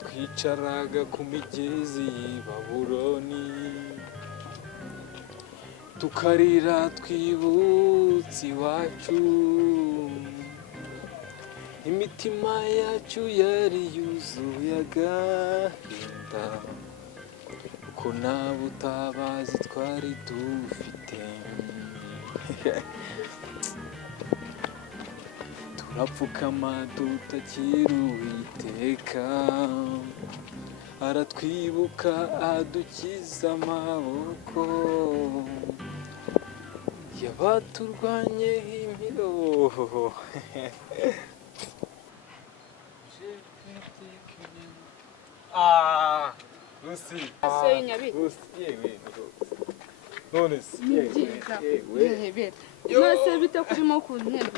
twicaraga ku migezi y'i Babuloni tukarira twibutse iwacu, imitima yacu yari yuzuye agahinda ko nta butabazi twari dufite. Turapfukama dutakira Uwiteka, aratwibuka adukiza amaboko y'abaturwanye imiroho. Lucy. None se nose bite kurimo ku ntebe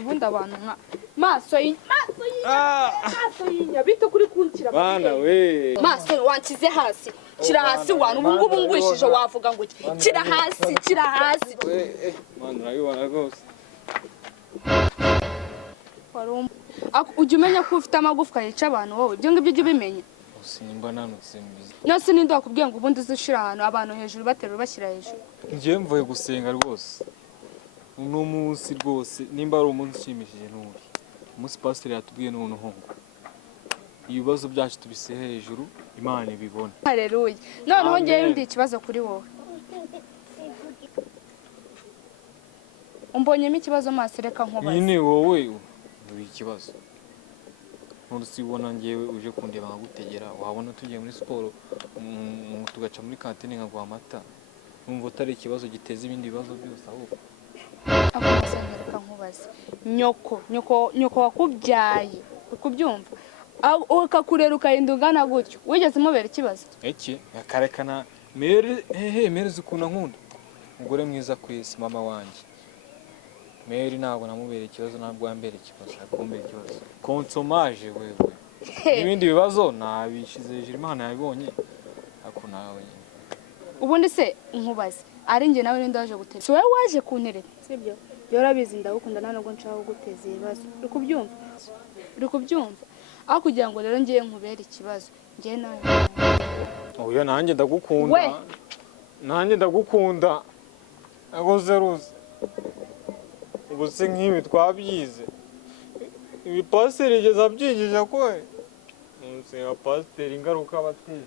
ubundi abantu nka maso bite kuri kunkira bana we maso wankize hasi kira hasi wantu ubu ngubu ngwishije wavuga ngo kira hasi mana urabibona rwose. ujya umenya ko ufite amagufwa yica abantu wowe ibyo ngibyo ujya ubimenya. Simba nanutse mbizi nose ninde wakubwiye ngo ubundi uzushira ahantu abantu hejuru baterura bashyira hejuru. Ngiye mvuye gusenga rwose uno munsi rwose nimba ari umunsi ushimishije n'uri umunsi pasiteri yatubwiye noneho ibibazo byacu tubisehe hejuru Imana ibibona. Haleluya. Noneho ngiye ndi ikibazo kuri wowe. Umbonyemo ikibazo maso reka nkubaze. Nyine wowe uri ikibazo. Ntusibona ngewe uje kundeba nkagutegera wabona tugiye muri siporo tugaca muri kantine nkaguha amata numva utari ikibazo giteza ibindi bibazo byose ahubwo. Reka nkubaze. Nyoko wakubyaye ukubyumva ukakurera ukarinda ungana gutyo wigeze mubera ikibazo iki akarekana mere zikunda nkunda umugore mwiza ku isi mama wanjye Mary ntabwo namubera ikibazo ntabwo yambera ikibazo akumbera ikibazo konsomaje wewe n'ibindi bibazo nabishize hejuru Imana yabibonye ako nawe ubundi se nkubaze ari nge nawe ninde waje guteza wowe waje kuntereta sibyo yorabizi ndagukunda ntabwo nshaka guteza ibibazo uri kubyumva aho kugira ngo rero ngiye nkubera ikibazo ngiye nawe oya nanjye ndagukunda agoze ruze ubuse nk'ibi twabyize ibi pasiteri igeze abyigisha ko nse pasiteri ingaruka abateye